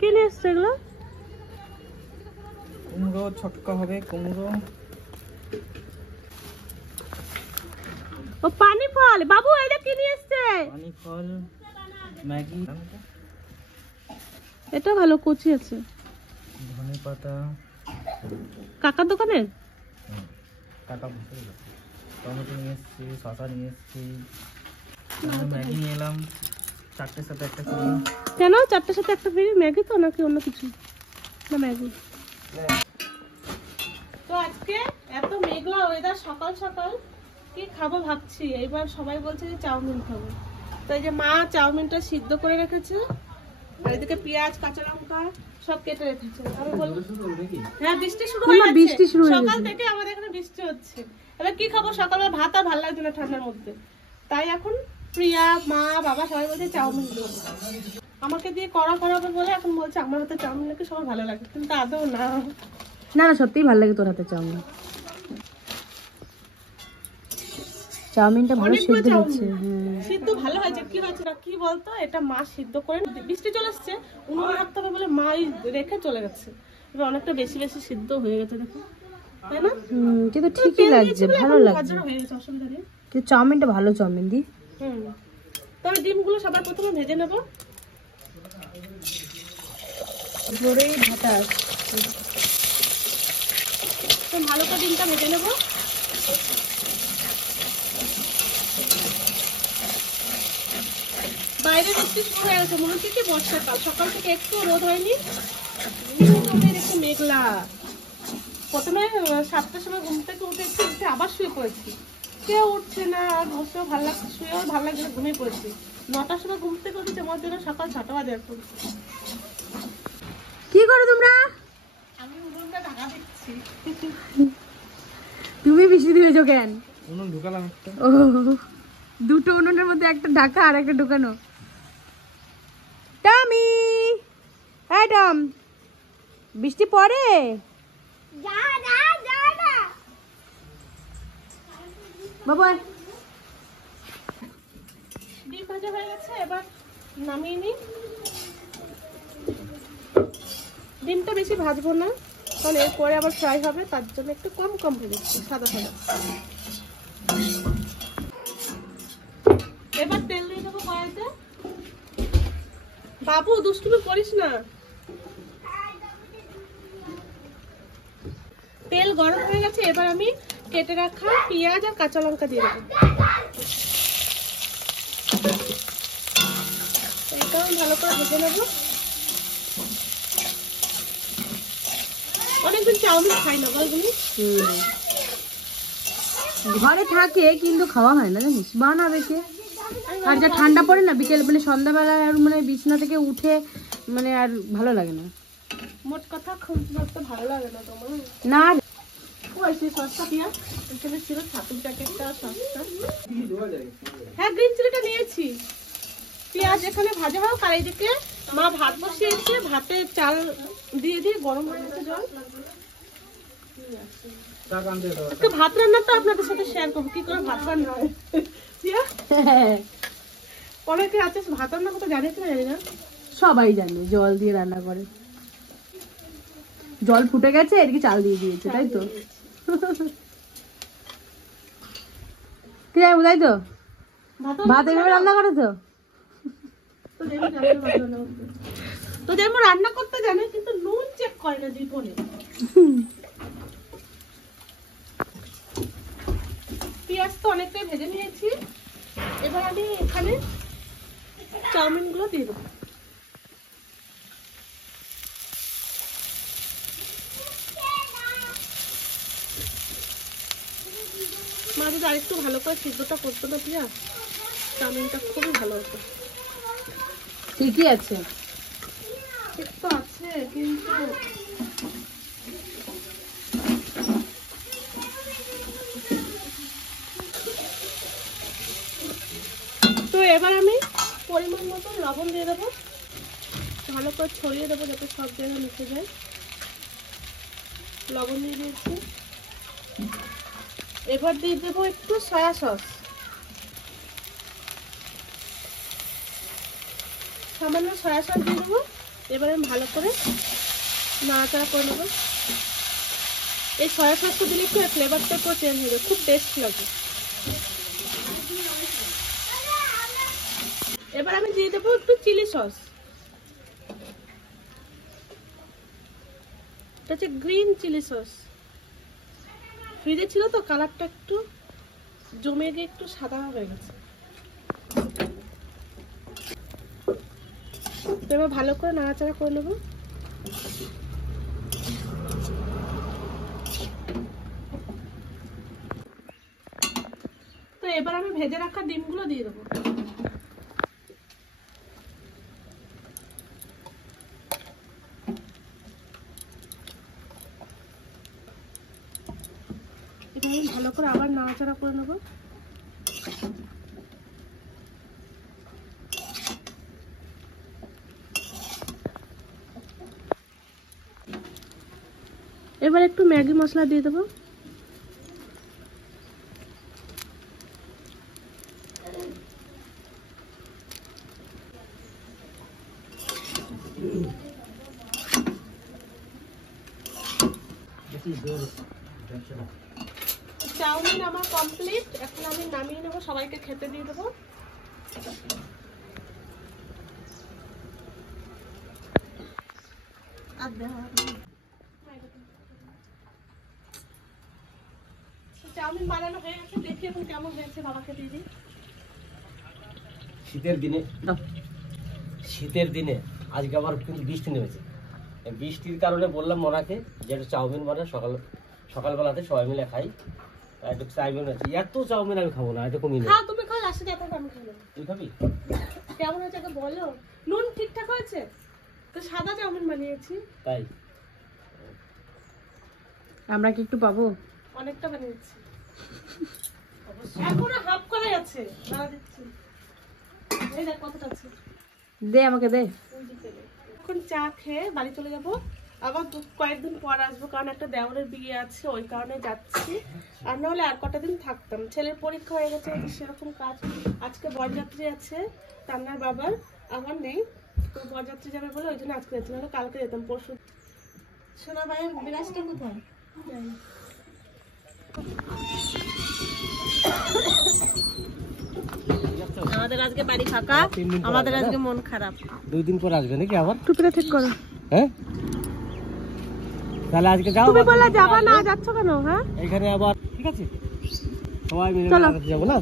কি নিয়ে এসছে এগুলো? কুমড়ো ছটকা হবে, কুমড়ো। ও পানি ফল, বাবু এটা কি নিয়ে এসছে? পানি ফল, ম্যাগি, এটা ভালো কচি আছে। ধনে পাতা, কাকার দোকানের টাকা বসে গেছে। টমেটো নিয়ে এসছি, শসা নিয়ে এসছি, ম্যাগি নিয়ে এলাম, 4টের সাথে একটা ফ্রি। কেন 4টের সাথে একটা ফ্রি? ম্যাগি তো নাকি অন্য কিছু? না ম্যাগি। তো আজকে এত মেঘলা ওয়েদার, সকাল সকাল কি খাবো ভাবছি। এইবার সবাই বলছে যে চাউমিন খাবো, তো এই যে মা চাউমিনটা সিদ্ধ করে রেখেছে, আর এদিকে পেঁয়াজ কাঁচা লঙ্কা সব কেটে রেখেছে। আমি বলবো হ্যাঁ বৃষ্টি শুরু হয়ে গেছে, বৃষ্টি শুরু হয়ে সকাল থেকে আমাদের এখানে বৃষ্টি হচ্ছে। এবার কি খাবো, সকালবেলা ভাত আর ভালো লাগছে না ঠান্ডার মধ্যে, তাই এখন প্রিয়া মা বাবা সবাই বলছে চাউমিন খাবো। আমাকে দিয়ে করা করাবে বলে এখন বলছে আমার হাতে চাউমিন নাকি সবার ভালো লাগে, কিন্তু আদৌ না। না না সত্যিই ভালো লাগে তোর হাতে চাউমিন। চাউমিনটা ভালো সিদ্ধ হচ্ছে। সিদ্ধ ভালো হয়েছে। কি হয়েছে না কি বলতো, এটা মা সিদ্ধ করে বৃষ্টি চলে আসছে, উনুনে রাখতে হবে বলে মা রেখে চলে গেছে। এবার অনেকটা বেশি বেশি সিদ্ধ হয়ে গেছে দেখো, তাই না? কিন্তু ঠিকই লাগছে, ভালো লাগছে। হয়ে গেছে, অসুবিধা নেই। কিন্তু চাউমিনটা ভালো চাউমিন দি। তবে ডিমগুলো সবার প্রথমে ভেজে নেবো। জোরেই ভাটা তো ভালো করে ডিমটা ভেজে নেবো। বাইরে বৃষ্টি শুরু হয়ে গেছে, মনে হচ্ছে কি বর্ষাকাল। সকাল থেকে একটু রোদ হয়নি, একটু মেঘলা। প্রথমে 7টার সময় ঘুম থেকে উঠেছি, উঠে আবার শুয়ে পড়েছি, কেউ উঠছে না, বসেও ভালো লাগছে, শুয়েও ভালো লাগছে, ঘুমিয়ে পড়েছি। 9টার সময় ঘুম থেকে উঠেছে, আমার জন্য সকাল 6টা বাজে এখন। কি করো তোমরা? আমি উনুনটা ঢাকা দিচ্ছি। তুমি বৃষ্টি দিয়েছো কেন? উনুন ঢুকালাম একটা। ও দুটো উনুনের মধ্যে একটা ঢাকা আর একটা ঢুকানো। টমি, হ্যাঁ টম, বৃষ্টি পড়ে? বাবা ডিম ভাজা হয়ে গেছে, এবার নামিয়ে নিই। ডিমটা বেশি ভাজবো না, কারণ এরপরে আবার ফ্রাই হবে, তার জন্য একটু কম কম ভেজেছি, সাদা সাদা। এবার তেল দিয়ে দেবো কড়াইতে। বাবু দুষ্টুমি করিস না। তেল গরম হয়ে গেছে, এবার আমি কেটে রাখা পেঁয়াজ আর কাঁচা লঙ্কা দিয়ে দেবো। এটাও ভালো করে ভেজে নেবো। অনেকদিন চাউমিন খাই না বলগুলি। ঘরে থাকে কিন্তু খাওয়া হয় না জানিস, বানাবে কে? আর যা ঠান্ডা পড়ে না, বিকেল মানে সন্ধ্যাবেলায় আর মানে বিছানা থেকে উঠে মানে আর ভালো লাগে না। মোট কথা খুব ভালো লাগে না তোমার? না ওই সেই সস্তা পেঁয়াজ এখানে ছিল, ছাতুর প্যাকেটটা সস্তা। হ্যাঁ গ্রিন চিলিটা নিয়েছি। পেঁয়াজ এখানে ভাজা হোক, আর এইদিকে মা ভাত বসিয়েছে, ভাতে চাল দিয়ে দিয়ে গরম হয়ে গেছে জল। আজকে ভাত রান্না তো আপনাদের সাথে শেয়ার করবো, কি করে ভাত রান্না হয়। অনেকে আছে ভাত রান্না করতে জানিস না, জানি না। সবাই জানে জল দিয়ে রান্না করে। জল ফুটে গেছে, এদিকে চাল দিয়ে দিয়েছে, তাই তো? কি জানি তাই তো, ভাত এভাবে রান্না করে তো। তো যেমন রান্না করতে জানে, কিন্তু নুন চেক করে না জীবনে। পেঁয়াজ তো অনেকটাই ভেজে নিয়েছি, এবার আমি এখানে চাউমিন গুলো দিয়ে দেবো। মা যদি আরেকটু ভালো করে সিদ্ধটা করতো না পেঁয়াজ, চাউমিনটা খুবই ভালো হতো। ঠিকই আছে, ঠিক তো আছে, কিন্তু তো এবার আমি পরিমাণ মতো লবণ দিয়ে দেবো, ভালো করে ছড়িয়ে দেবো যাতে সব জায়গায় মিশে যায়। লবণ দিয়ে দিয়েছি, এবার দিয়ে দেবো একটু সয়া সস, সামান্য সয়া সস দিয়ে দেবো। এবারে আমি ভালো করে নাড়াচাড়া করে নেবো। এই সয়া সসটা দিলে একটু ফ্লেভারটা পুরো চেঞ্জ হবে, খুব টেস্ট লাগে। এবার আমি দিয়ে দেবো একটু চিলি সস। এটা হচ্ছে গ্রিন চিলি সস। ফ্রিজে ছিল তো, কালারটা একটু জমে গিয়ে একটু সাদা হয়ে গেছে। এবার ভালো করে নাড়াচাড়া করে নেবো। তো এবার আমি ভেজে রাখা ডিমগুলো দিয়ে দেবো। এবার আমি ভালো করে আবার নাড়াচাড়া করে নেবো। এবার একটু ম্যাগি মশলা দিয়ে দেবো। চাউমিন আমার কমপ্লিট। এখন আমি নামিয়ে নেবো, সবাইকে খেতে দিয়ে দেবো। চাউমিন বানানো হয়ে গেছে, দেখি এখন কেমন হয়েছে, বাবাকে দিয়ে দিই। শীতের দিনে আজকে আবার কিন্তু বৃষ্টি নেমেছে। এই বৃষ্টির কারণে বললাম মোনাকে যে একটু চাউমিন বানা, সকালবেলাতে সবাই মিলে খাই। একটু চাউমিন আছে, এত চাউমিন আমি খাবো না, একটু কমিয়ে নেবো। হ্যাঁ তুমি খাও, লাস্টে তারপর আমি খাবো। তুই খাবি? কেমন হয়েছে আগে বলো। নুন ঠিকঠাক হয়েছে তো? সাদা চাউমিন বানিয়েছি তাই আমরা কি একটু পাবো? অনেকটা বানিয়েছি, এখনো হাফ করাই আছে। দাঁড়া দিচ্ছি, এই দেখ কতটা আছে। দে আমাকে দে। এখন চা খেয়ে বাড়ি চলে যাবো। আবার কয়েকদিন পর আসবো, কারণ একটা দেওরের বিয়ে আছে, ওই কারণে যাচ্ছি। আর নাহলে আর কটা দিন থাকতাম। ছেলের পরীক্ষা হয়ে গেছে, সেরকম কাজ। আজকে বরযাত্রী আছে তান্নার বাবার, আমার নেই। তো বরযাত্রী যাবে বলে ওই জন্য আজকে যাচ্ছি, নাহলে কালকে যেতাম, পরশু। সোনা ভাইয়ের বিরাজটা কোথায়? আমাদের আজকে বাড়ি ফাঁকা, আমাদের আজকে মন খারাপ। 2 দিন পর আসবে নাকি আবার? টুপিটা ঠিক করো। হ্যাঁ তাহলে আজকে যাও। তুমি বললে যাবা না, যাচ্ছ কেন? হ্যাঁ এখানে আবার ঠিক আছে, সবাই মিলে যাবো না?